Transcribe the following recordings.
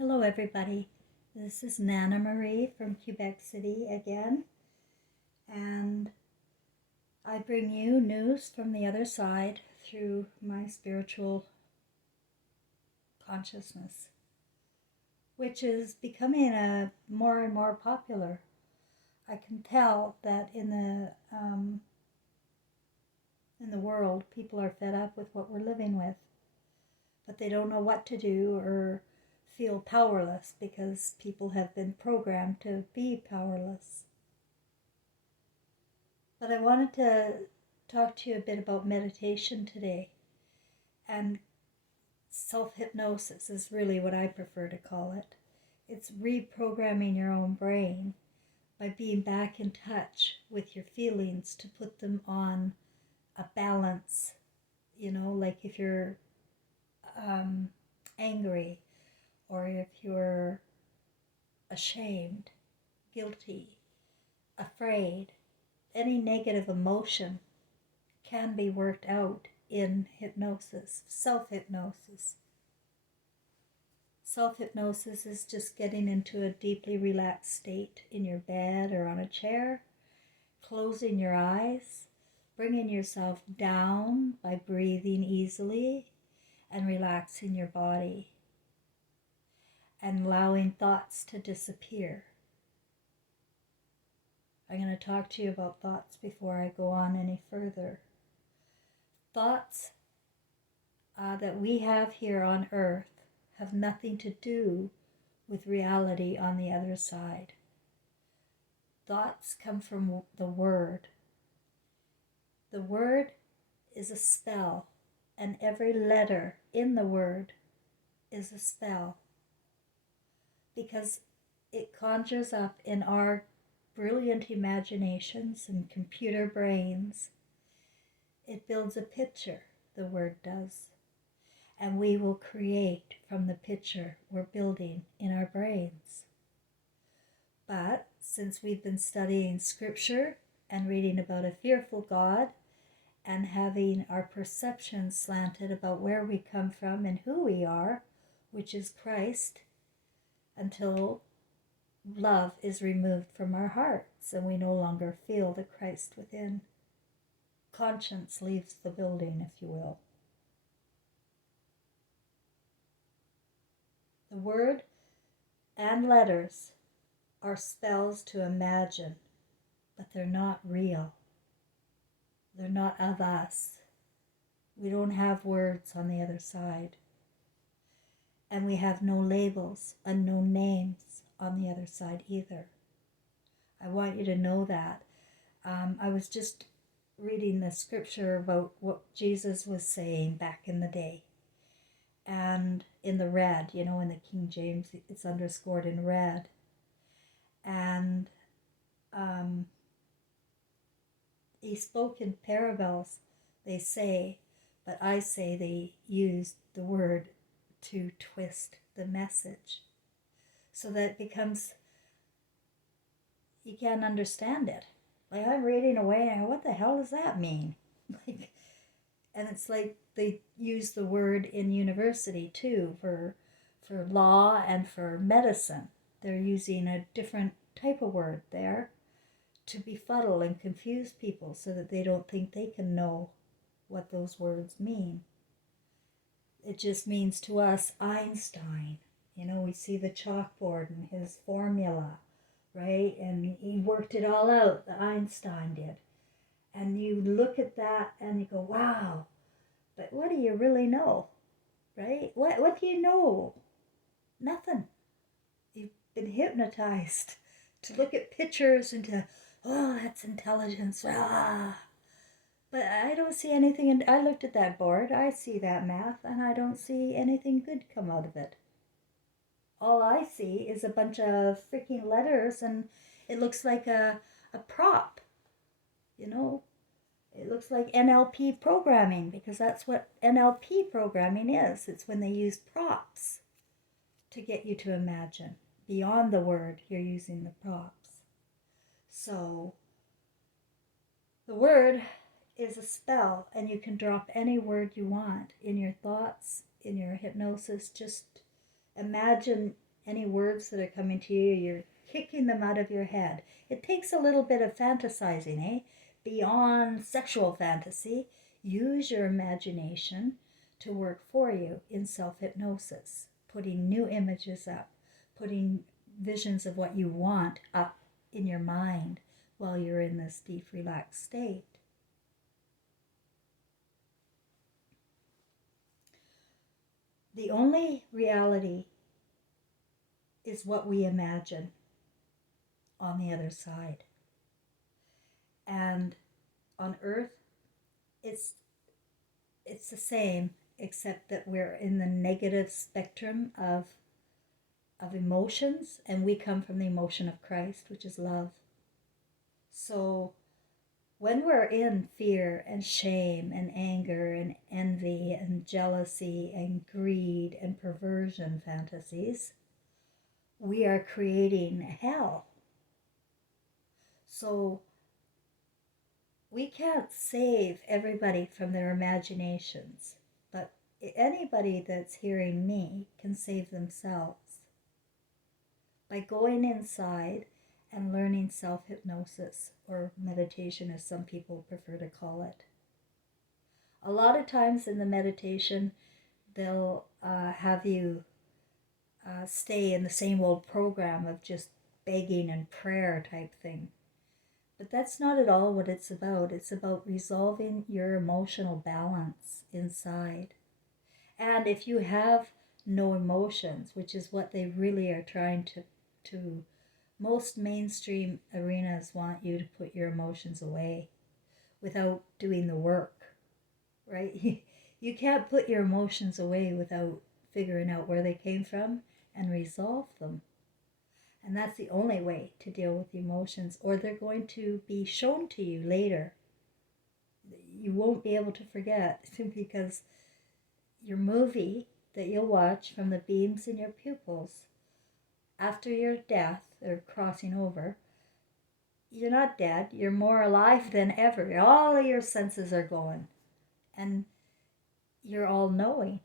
Hello, everybody. This is Nana Marie from Quebec City again, and I bring you news from the other side through my spiritual consciousness, which is becoming more and more popular. I can tell that in the world, people are fed up with what we're living with, but they don't know what to do or feel powerless because people have been programmed to be powerless. But I wanted to talk to you a bit about meditation today. And self-hypnosis is really what I prefer to call it. It's reprogramming your own brain by being back in touch with your feelings to put them on a balance. Like if you're angry, or if you're ashamed, guilty, afraid, any negative emotion can be worked out in hypnosis, self-hypnosis. Self-hypnosis is just getting into a deeply relaxed state in your bed or on a chair, closing your eyes, bringing yourself down by breathing easily and relaxing your body and allowing thoughts to disappear. I'm going to talk to you about thoughts before I go on any further. Thoughts that we have here on earth have nothing to do with reality on the other side. Thoughts come from the word. The word is a spell, and every letter in the word is a spell, because it conjures up in our brilliant imaginations and computer brains. It builds a picture, the word does, and we will create from the picture we're building in our brains. But since we've been studying scripture and reading about a fearful God and having our perception slanted about where we come from and who we are, which is Christ, until love is removed from our hearts and we no longer feel the Christ within. Conscience leaves the building, if you will. The word and letters are spells to imagine, but they're not real. They're not of us. We don't have words on the other side. And we have no labels and no names on the other side either. I want you to know that. I was just reading the scripture about what Jesus was saying back in the day. And in the red, in the King James, it's underscored in red. And he spoke in parables, they say, but I say they used the word to twist the message so that it becomes, you can't understand it. Like I'm reading away and I go, what the hell does that mean? And it's like they use the word in university too for law and for medicine. They're using a different type of word there to befuddle and confuse people so that they don't think they can know what those words mean. It just means to us Einstein. We see the chalkboard and his formula, right? And he worked it all out, the Einstein did. And you look at that and you go, wow, but what do you really know, right? What do you know? Nothing. You've been hypnotized to look at pictures and to, oh, that's intelligence. Ah. But I don't see anything. I looked at that board, I see that math, and I don't see anything good come out of it. All I see is a bunch of freaking letters, and it looks like a prop. It looks like NLP programming, because that's what NLP programming is. It's when they use props to get you to imagine. Beyond the word, you're using the props. So the word is a spell, and you can drop any word you want in your thoughts, in your hypnosis. Just imagine Any words that are coming to you, you're kicking them out of your head. It takes a little bit of fantasizing, eh? Beyond sexual fantasy, use your imagination to work for you in self-hypnosis, putting new images up, putting visions of what you want up in your mind while you're in this deep, relaxed state. The only reality is what we imagine on the other side. And on earth, it's the same, except that we're in the negative spectrum of emotions, and we come from the emotion of Christ, which is love. So when we're in fear and shame and anger and envy and jealousy and greed and perversion fantasies, we are creating hell. So we can't save everybody from their imaginations, but anybody that's hearing me can save themselves by going inside and learning self-hypnosis, or meditation as some people prefer to call it. A lot of times in the meditation, they'll have you stay in the same old program of just begging and prayer type thing. But that's not at all what it's about. It's about resolving your emotional balance inside. And if you have no emotions, which is what they really are trying to most mainstream arenas want you to put your emotions away without doing the work, right? You can't put your emotions away without figuring out where they came from and resolve them. And that's the only way to deal with emotions, or they're going to be shown to you later. You won't be able to forget because your movie that you'll watch from the beams in your pupils after your death or crossing over, you're not dead, you're more alive than ever. All of your senses are going, and you're all knowing,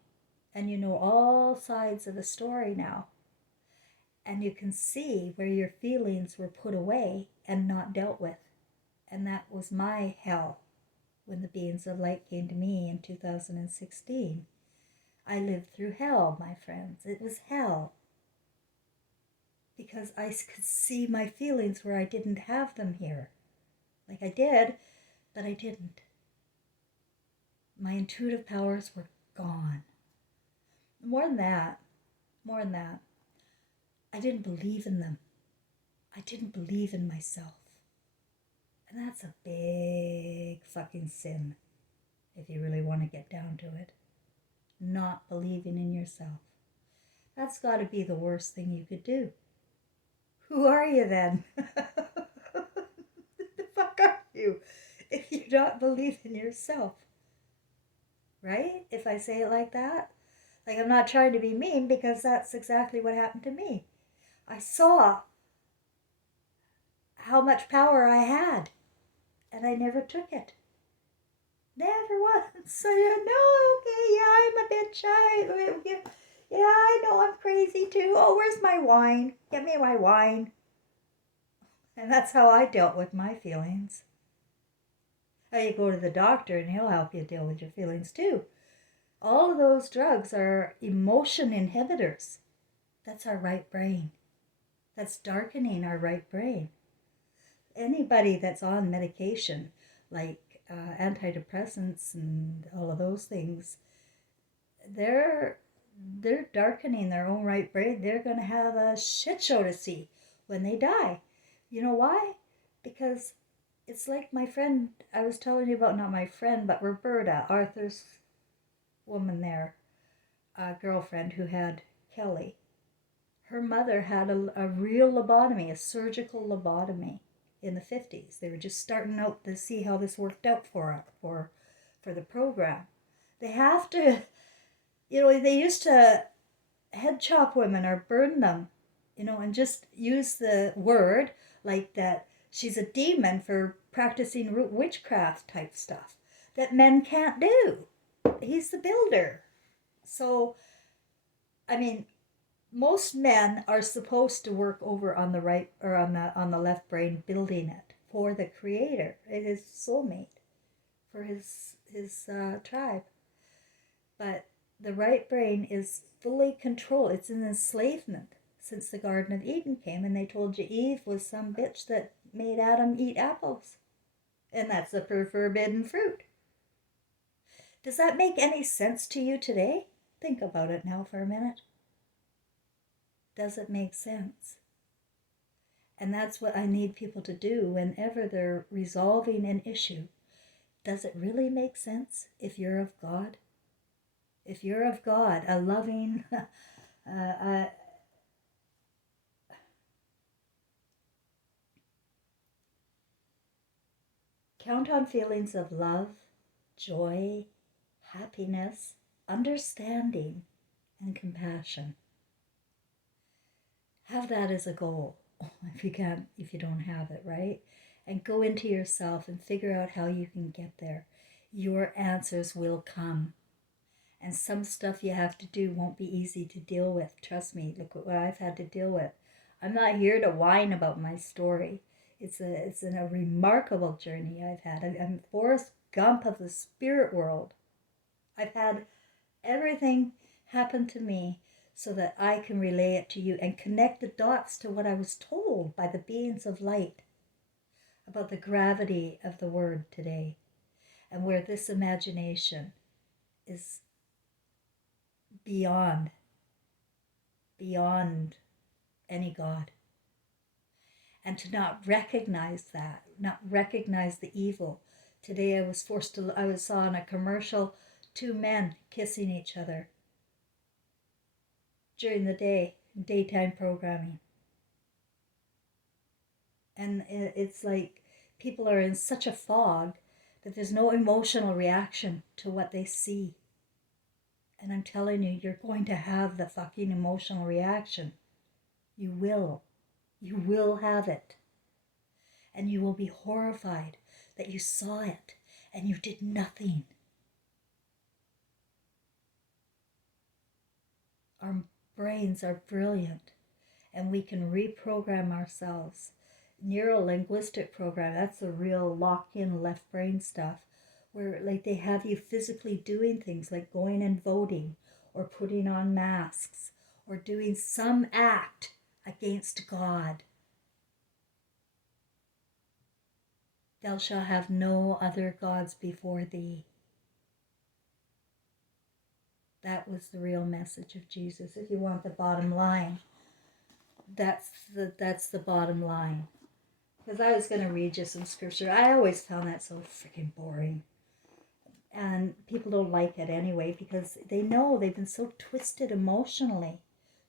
and you know all sides of the story now. And you can see where your feelings were put away and not dealt with. And that was my hell when the beings of light came to me in 2016. I lived through hell, my friends. It was hell. Because I could see my feelings where I didn't have them here. Like I did, but I didn't. My intuitive powers were gone. More than that, I didn't believe in them. I didn't believe in myself. And that's a big fucking sin, if you really want to get down to it. Not believing in yourself. That's got to be the worst thing you could do. Who are you then? The fuck are you if you don't believe in yourself? Right? If I say it like that? Like, I'm not trying to be mean, because that's exactly what happened to me. I saw how much power I had, and I never took it. Never once. I said, no, okay, yeah, I'm a bitch. Yeah, I know I'm crazy too. Oh, where's my wine? Get me my wine. And that's how I dealt with my feelings. Now you go to the doctor and he'll help you deal with your feelings too. All of those drugs are emotion inhibitors. That's our right brain. That's darkening our right brain. Anybody that's on medication, like antidepressants and all of those things, they're darkening their own right brain. They're going to have a shit show to see when they die. You know why? Because it's like my friend I was telling you about, not my friend, but Roberta, Arthur's woman there, a girlfriend who had Kelly. Her mother had a real lobotomy, a surgical lobotomy in the 50s. They were just starting out to see how this worked out for the program. They have to, they used to head chop women or burn them, and just use the word like that she's a demon for practicing witchcraft type stuff that men can't do. He's the builder. So, I mean, most men are supposed to work over on the right or on the left brain, building it for the creator, his soulmate, for his tribe. But the right brain is fully controlled. It's an enslavement since the Garden of Eden came, and they told you Eve was some bitch that made Adam eat apples, and that's the forbidden fruit. Does that make any sense to you today? Think about it now for a minute. Does it make sense? And that's what I need people to do whenever they're resolving an issue. Does it really make sense if you're of God? If you're of God, a loving, count on feelings of love, joy, happiness, understanding, and compassion. Have that as a goal if you don't have it, right? And go into yourself and figure out how you can get there. Your answers will come. And some stuff you have to do won't be easy to deal with. Trust me, look what I've had to deal with. I'm not here to whine about my story. It's a remarkable journey I've had. I'm Forrest Gump of the spirit world. I've had everything happen to me so that I can relay it to you and connect the dots to what I was told by the beings of light about the gravity of the word today and where this imagination is beyond any God. And to not recognize that, not recognize the evil. Today I saw in a commercial two men kissing each other during the day, daytime programming. And it's like people are in such a fog that there's no emotional reaction to what they see. And I'm telling you, you're going to have the fucking emotional reaction. You will. You will have it. And you will be horrified that you saw it and you did nothing. Our brains are brilliant and we can reprogram ourselves. Neuro-linguistic program, that's the real lock-in left brain stuff, where like they have you physically doing things like going and voting or putting on masks or doing some act against God. Thou shalt have no other gods before thee. That was the real message of Jesus. If you want the bottom line, that's the bottom line. Because I was going to read you some scripture. I always found that so freaking boring. And people don't like it anyway because they know they've been so twisted emotionally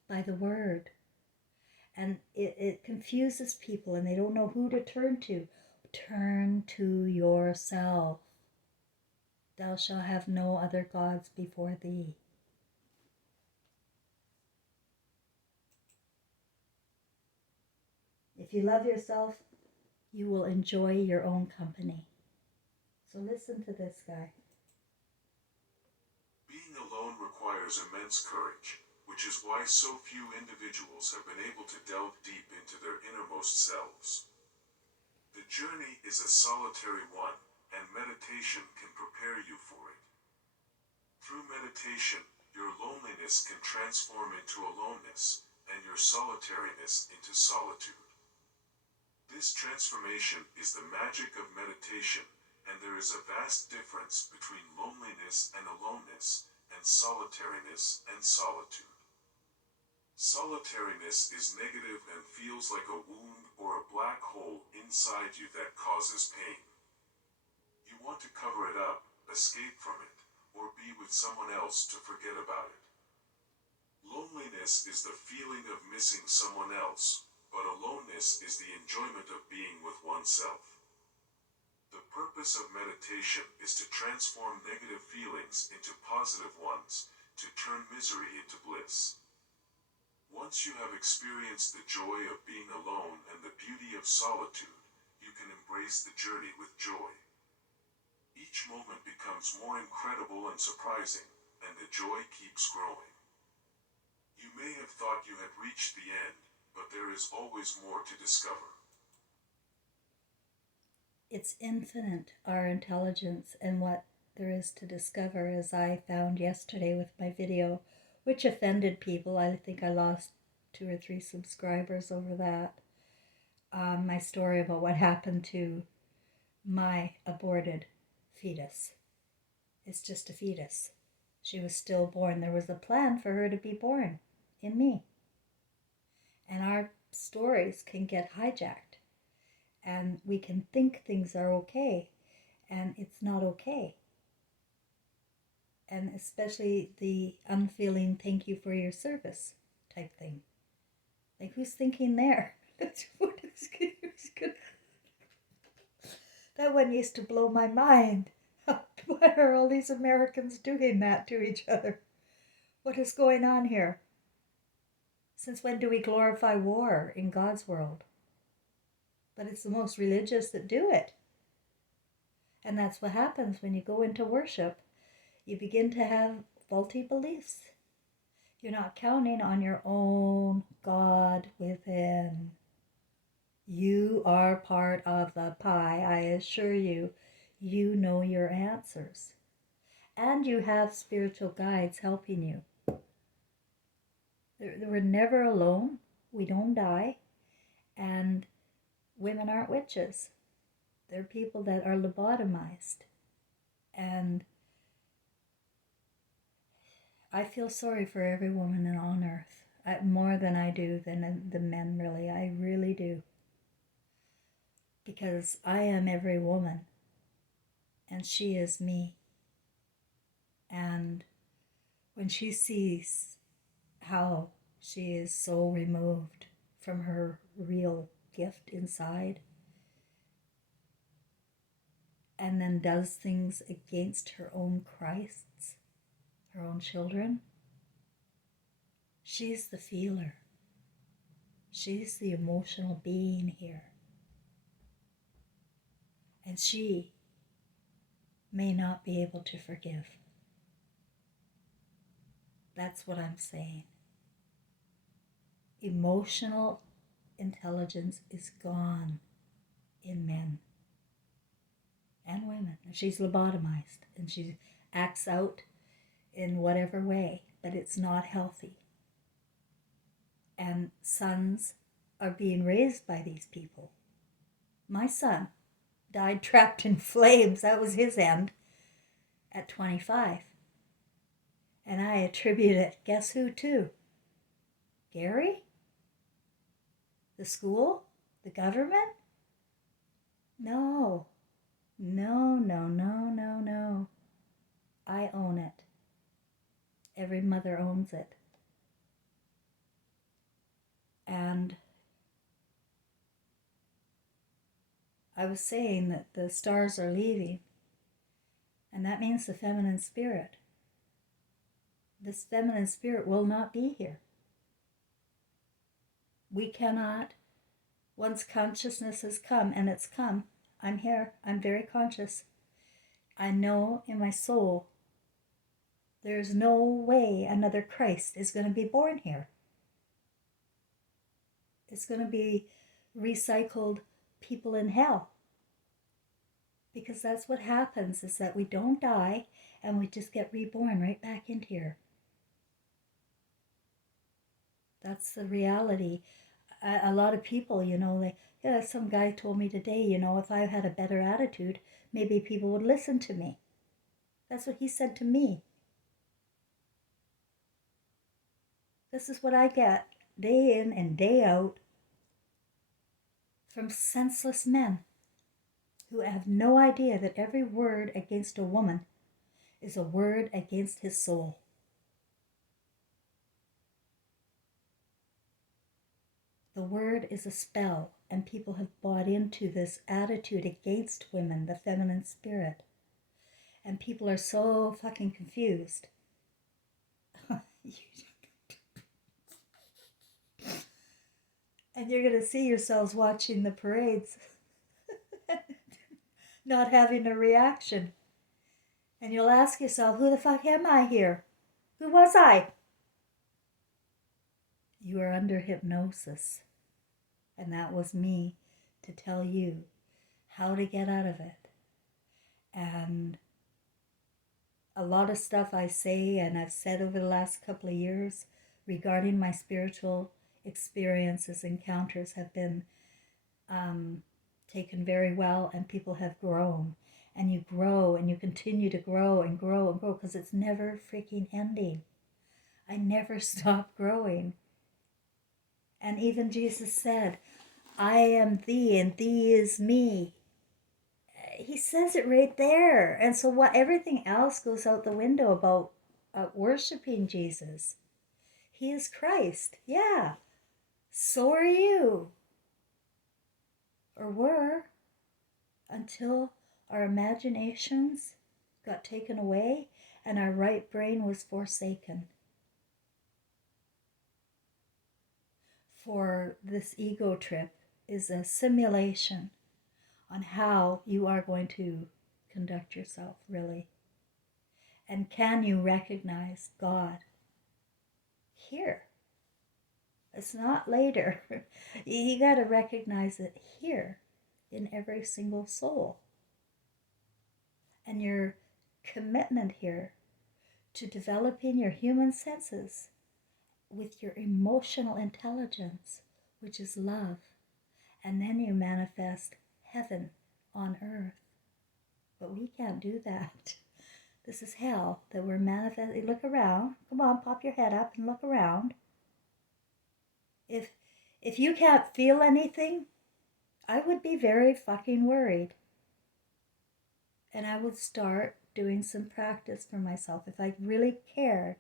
by the word. And it confuses people and they don't know who to turn to. Turn to yourself. Thou shalt have no other gods before thee. If you love yourself, you will enjoy your own company. So listen to this guy. Being alone requires immense courage, which is why so few individuals have been able to delve deep into their innermost selves. The journey is a solitary one, and meditation can prepare you for it. Through meditation, your loneliness can transform into aloneness, and your solitariness into solitude. This transformation is the magic of meditation, and there is a vast difference between loneliness and aloneness, and solitariness and solitude. Solitariness is negative and feels like a wound or a black hole inside you that causes pain. You want to cover it up, escape from it, or be with someone else to forget about it. Loneliness is the feeling of missing someone else, but aloneness is the enjoyment of being with oneself. The purpose of meditation is to transform negative feelings into positive ones, to turn misery into bliss. Once you have experienced the joy of being alone and the beauty of solitude, you can embrace the journey with joy. Each moment becomes more incredible and surprising, and the joy keeps growing. You may have thought you had reached the end, but there is always more to discover. It's infinite, our intelligence, and what there is to discover, as I found yesterday with my video, which offended people. I think I lost 2 or 3 subscribers over that. My story about what happened to my aborted fetus. It's just a fetus. She was stillborn. There was a plan for her to be born in me. And our stories can get hijacked. And we can think things are okay, and it's not okay. And especially the unfeeling thank you for your service type thing. Like, who's thinking there? That one used to blow my mind. Why are all these Americans doing that to each other? What is going on here? Since when do we glorify war in God's world? But it's the most religious that do it. And that's what happens when you go into worship. You begin to have faulty beliefs. You're not counting on your own God within. You are part of the pie, I assure you. You know your answers. And you have spiritual guides helping you. We're never alone. We don't die. And women aren't witches. They're people that are lobotomized. And I feel sorry for every woman on earth. More than I do than the men, really. I really do. Because I am every woman. And she is me. And when she sees how she is so removed from her real gift inside, and then does things against her own Christs, her own children, she's the feeler. She's the emotional being here. And she may not be able to forgive. That's what I'm saying. Emotional intelligence is gone in men and women. She's lobotomized and she acts out in whatever way, but it's not healthy. And sons are being raised by these people. My son died trapped in flames. That was his end at 25. And I attribute it, guess who to? Gary? The school? The government? No. No, no, no, no, no. I own it. Every mother owns it. And I was saying that the stars are leaving, and that means the feminine spirit. This feminine spirit will not be here. We cannot, once consciousness has come, and it's come, I'm here, I'm very conscious. I know in my soul there's no way another Christ is going to be born here. It's going to be recycled people in hell. Because that's what happens, is that we don't die and we just get reborn right back into here. That's the reality. A lot of people, some guy told me today, if I had a better attitude, maybe people would listen to me. That's what he said to me. This is what I get day in and day out from senseless men who have no idea that every word against a woman is a word against his soul. The word is a spell, and people have bought into this attitude against women, the feminine spirit. And people are so fucking confused. And you're going to see yourselves watching the parades, not having a reaction. And you'll ask yourself, who the fuck am I here? Who was I? You are under hypnosis. And that was me to tell you how to get out of it. And a lot of stuff I say and I've said over the last couple of years regarding my spiritual experiences, encounters have been taken very well, and people have grown. And you grow and you continue to grow and grow and grow because it's never freaking ending. I never stop growing. And even Jesus said, I am thee and thee is me. He says it right there. And so what everything else goes out the window about worshiping Jesus. He is Christ. Yeah. So are you. Or were, until our imaginations got taken away and our right brain was forsaken. For this ego trip is a simulation on how you are going to conduct yourself, really. And can you recognize God here? It's not later. You got to recognize it here in every single soul. And your commitment here to developing your human senses with your emotional intelligence, which is love. And then you manifest heaven on earth. But we can't do that. This is hell that we're manifesting. Look around. Come on, pop your head up and look around. If you can't feel anything, I would be very fucking worried. And I would start doing some practice for myself if I really cared.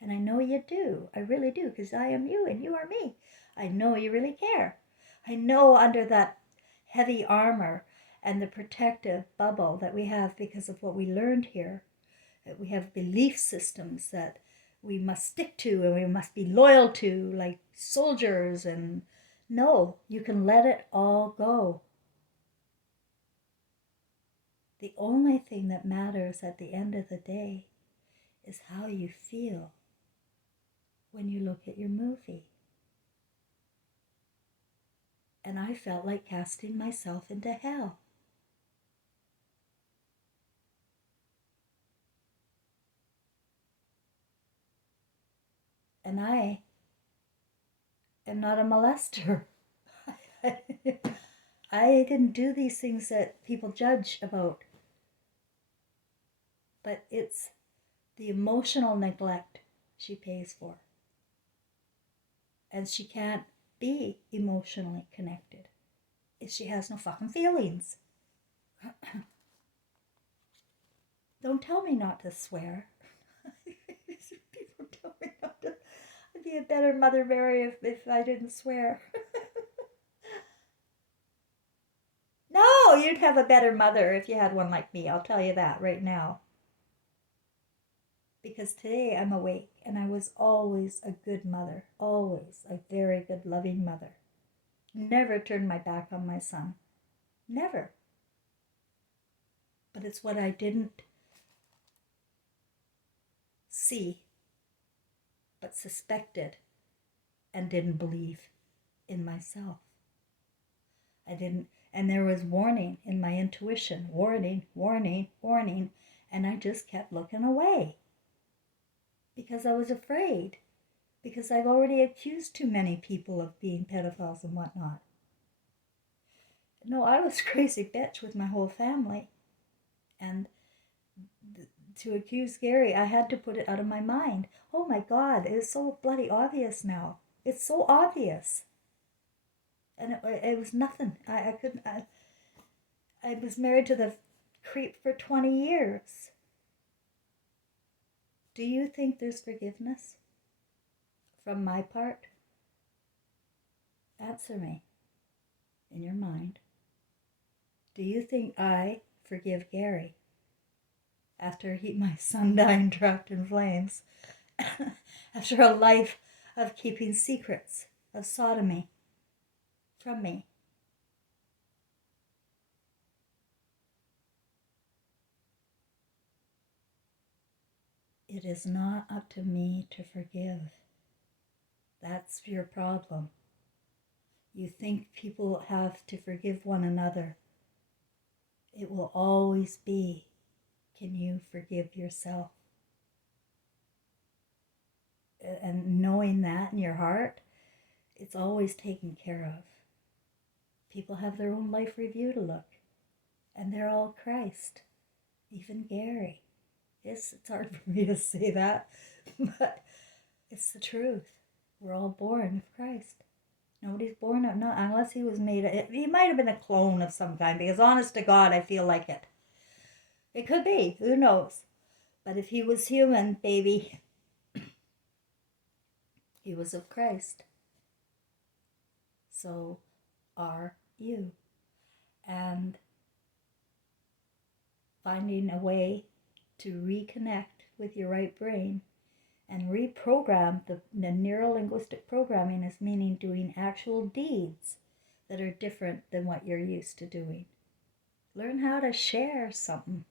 And I know you do. I really do, because I am you and you are me. I know you really care. I know under that heavy armor and the protective bubble that we have because of what we learned here, that we have belief systems that we must stick to and we must be loyal to, like soldiers. And no, you can let it all go. The only thing that matters at the end of the day is how you feel when you look at your movie. And I felt like casting myself into hell. And I am not a molester. I didn't do these things that people judge about. But it's the emotional neglect she pays for. And she can't be emotionally connected if she has no fucking feelings. Don't tell me not to swear. People tell me not to. I'd be a better Mother Mary if I didn't swear. No, you'd have a better mother if you had one like me. I'll tell you that right now. Because today I'm awake, and I was always a good mother. Always a very good, loving mother. Never turned my back on my son. Never. But it's what I didn't see, but suspected and didn't believe in myself. I didn't, and there was warning in my intuition, warning, warning, warning, and I just kept looking away because I was afraid, because I've already accused too many people of being pedophiles and whatnot. No, I was a crazy bitch with my whole family, and to accuse Gary, I had to put it out of my mind. Oh my God, it's so bloody obvious now. It's so obvious. And it was nothing. I couldn't. I was married to the creep for 20 years. Do you think there's forgiveness from my part? Answer me in your mind. Do you think I forgive Gary after my son dying trapped in flames? After a life of keeping secrets, of sodomy from me? It is not up to me to forgive. That's your problem. You think people have to forgive one another. It will always be, can you forgive yourself? And knowing that in your heart, it's always taken care of. People have their own life review to look, and they're all Christ. Even Gary. Yes, it's hard for me to say that, but it's the truth. We're all born of Christ. Nobody's born of, no, unless he was made, he might have been a clone of some kind, because honest to God, I feel like it. It could be, who knows? But if he was human, baby, he was of Christ. So are you. And finding a way to reconnect with your right brain and reprogram the neuro-linguistic programming is meaning doing actual deeds that are different than what you're used to doing. Learn how to share something.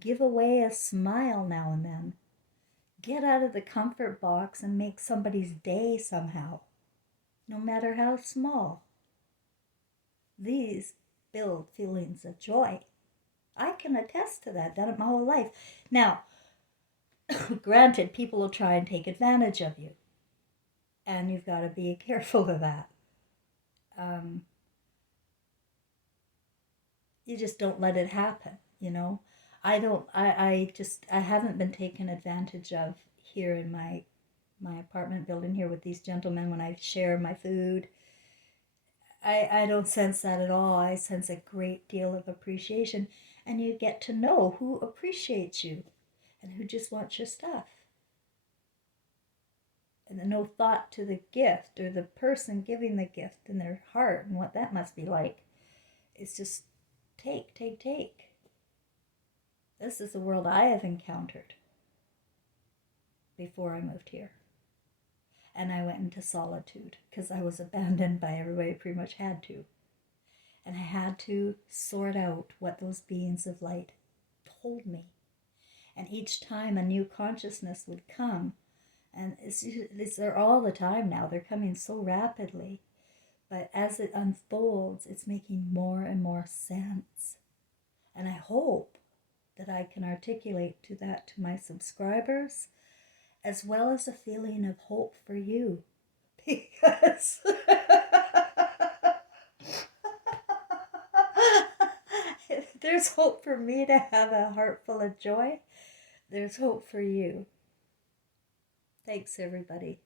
Give away a smile now and then. Get out of the comfort box and make somebody's day somehow, no matter how small. These build feelings of joy. I can attest to that. Done it my whole life. Now, granted, people will try and take advantage of you, and you've got to be careful of that. You just don't let it happen, you know. I haven't been taken advantage of here in my apartment building here with these gentlemen when I share my food. I don't sense that at all. I sense a great deal of appreciation, and you get to know who appreciates you and who just wants your stuff. And no thought to the gift or the person giving the gift in their heart and what that must be like. It's just take, take, take. This is the world I have encountered before I moved here. And I went into solitude because I was abandoned by everybody, pretty much had to. And I had to sort out what those beings of light told me. And each time a new consciousness would come, and they're all the time now, they're coming so rapidly. But as it unfolds, it's making more and more sense. And I hope that I can articulate that to my subscribers, as well as a feeling of hope for you. Because if there's hope for me to have a heart full of joy, there's hope for you. Thanks, everybody.